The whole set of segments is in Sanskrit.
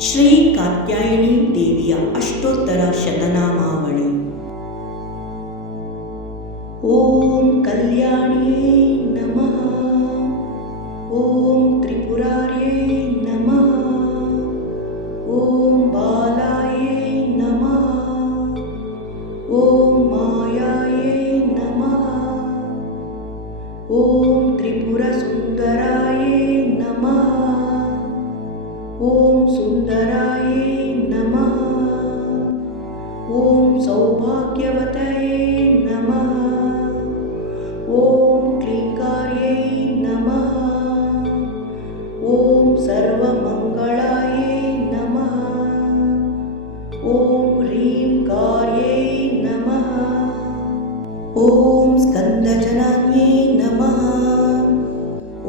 श्री कात्यायनी देविया अष्टोत्तर शतनामावळी। ओम कल्याण्ये नमः। ओम त्रिपुरार्ये नमः। ओम बालाये नमः। ओम मायाये नमः। ओम त्रिपुरसुंदराये नमः। ओम सुंदराये नमः। ओम सौभाग्यवतये नमः। ओम क्लींकार्ये नमः। ओम सर्वमंगलाये नमः। ओम ह्रींकार्ये नमः। ओम स्कंदजनन्ये नमः।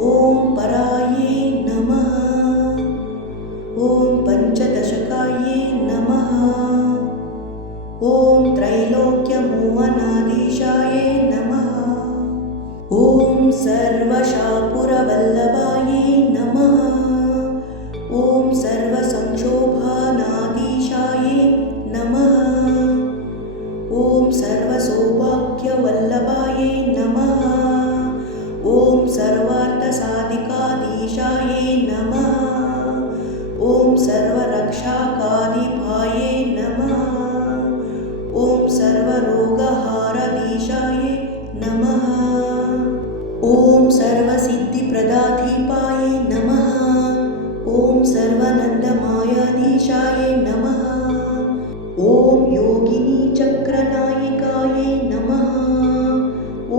ओम पराये नमः। ओम पंचदशकाये नमः। ओम त्रैलोक्यमोहनाधीशाये नमः। ओम सर्वशापुरवल्लभाये नमः। ओम सर्वसंक्षोभानाधीशाये नमः। ओम सर्वसौभाग्यवल्लभाये नमः। ओम सर्वार्थसाधिकाधीशाये नमः। ओम सर्वरक्षाकाधिपाये नमः। ओम सर्वरोगहारधीशाये नमः। ओम सर्वसिद्धिप्रदाधिपाये नमः। ओम सर्वानन्दमायाधीशाये नमः। ओम योगिनी चक्रनायिकाये नमः।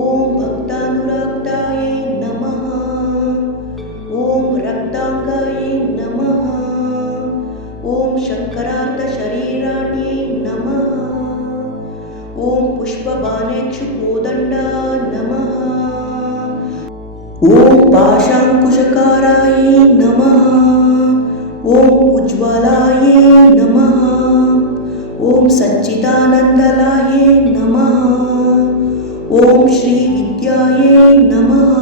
ओम भक्तानुरक्ताये नमः। ओम रक्तांगाये नमः। ओम शंकरार्धशरीराण्ये नमः। ओम पुष्पबाणेक्षुकोदंडा नमः। ओम पाशांकुशकाराये नमः। ओम उज्ज्वलाये नमः। ओम सच्चिदानंदलाये नमः। ओम श्री विद्याये नमः।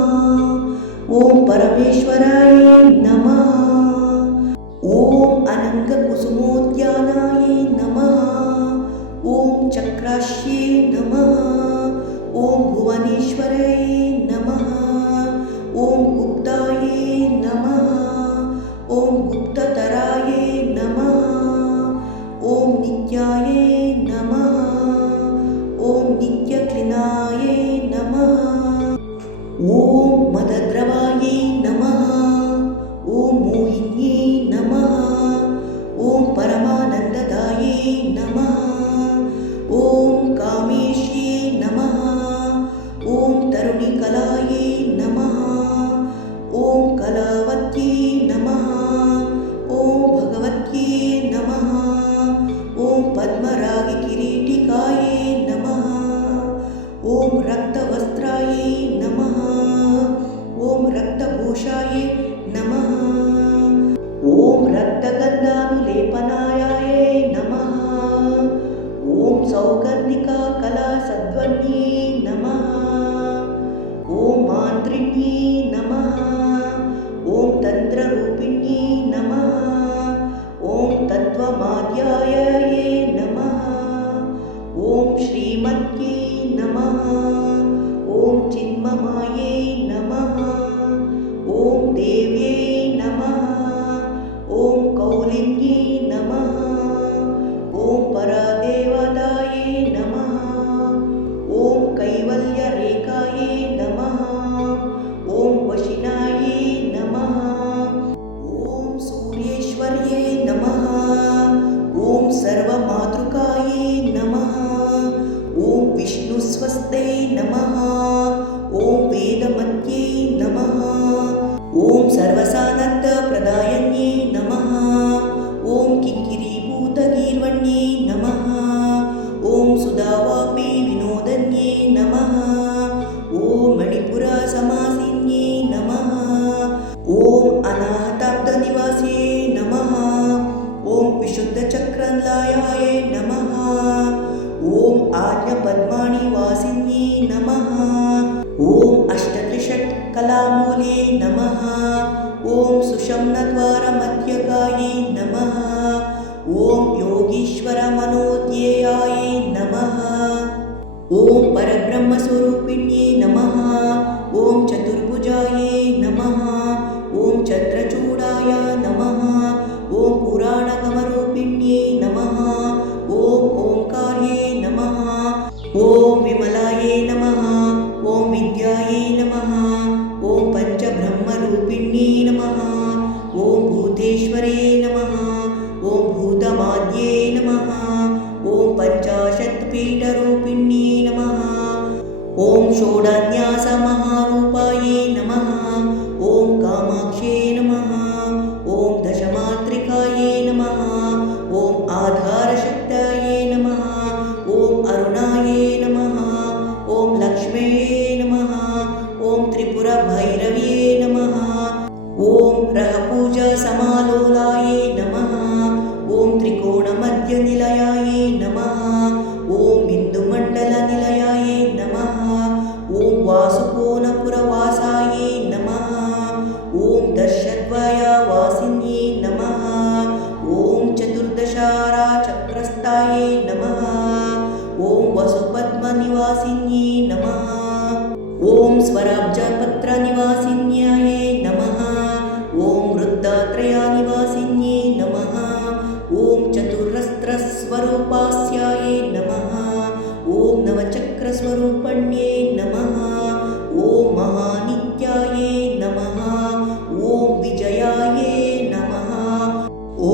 ओम परमेश्वराये नमः। ओम अनंगकुसुमोद्यानाये नमः। ओम चक्राश्ये नमः। ओम भुवनेश्वराये नमः। ओम गुप्ताये नमः। ओम गुप्ततराये नमः। ओम नित्याये नमः। ओम नित्यक्लिनाये नमः। ओम मदद्रवाये नमः। ओम मोहिन्ये नमः। ओम परमानंददाये नमः। ओम कामेश्ये नमः। ओम तरुणिकलाये नमः। ओम कलावत्ये नमः। ओम भगवत्ये नमः। ओम पद्मरागकिरीटिकाये नमः। ओम रक्तवस्त्राये नमः। ओम रक्तभूषाये नमः। ओम रक्तगन्धानुलेपनायाये नमः। ओम सौगन्धिका कलासद्वन्ये नमः। ओम मान्त्रिण्ये नमः। ओम तन्त्ररूपिण्ये नमः। ओम तत्त्वमाध्यायाये नमः। ओम श्रीमत्ये नमः। ओम चिन्ममाये नमः। ओम देव्ये नमः। ओम कौलिन्ये नमः। ओम परादेवताये नमः। ओम कैवल्यरेखाये नमः। ओम वशिनाये नमः। ओम सूर्येश्वर्ये नमः। ओम सर्वमातृकाये नमः। ओम विष्णुस्वस्ते नमः। ओम वेदमत्ये नमः। ओम सर्वसानन्दप्रदायन्ये नमः। ओम किङ्किरीभूतगीर्वण्ये नमः। ओम सुधावापी विनोदन्ये नमः। ओम मणिपुरसमासीन्ये नमः। ओम अनाहताब्दनिवास्ये नमः। ओम विशुद्धचक्रनिलयाय नमः। ओम आज्ञपद्माणिवासिन्ये नमः। ओम अष्टत्रिषट्कलामूले नमः। ओम सुषमनद्वारमध्यगाये नमः। ॐ योगीश्वरमनोज्ञेयायै नमः। ॐ परब्रह्मस्वरूपिण्ये नमः। ॐ चतुर्भुजायै नमः। ॐ चन्द्रचूडाय नमः। ॐ पुराणगमरूपिण्ये नमः। ॐ ओङ्कार्ये नमः। ॐ विमलायै नमः। ॐ विद्यायै नमः। ॐ पञ्चब्रह्मरूपिण्ये नमः। ॐ भूतेश्वरे नमः। ॐ भूतमाद्ये नमः। ॐ पञ्चाशत्पीठरूपिण्ये नमः। ॐ षोडन्यासमहारूपायै नमः। ॐ कामाक्ष्ये नमः। ॐ दशमात्रिकायै नमः। ॐ आधारशक्तायै नमः। ॐ अरुणायै नमः। ॐ लक्ष्म्यै नमः। ॐ त्रिपुरभैरव्ये नमः। ॐ ग्रहपूजासमालोलायै नमः। ॐ त्रिकोणमध्यनिलयायै नमः। ॐ बिन्दुमण्डलनिलयायै नमः। ॐ वासुकोनपुरवासायै नमः। ॐ दर्शद्वयवासिन्यै नमः। ॐ चतुर्दशाराचक्रस्थायै नमः। ॐ वसुपद्मनिवासिन्यै नमः। ॐ स्वराब्जपत्रनिवासिन्यायै नमः। ॐ वृद्धात्रयानिवासिन्यै नमः। ॐ चतुरस्रस्वरूपास्यायै नमः। ॐ नवचक्रस्वरूपण्ये नमः। ॐ महानित्यायै नमः। ॐ विजयायै नमः। ॐ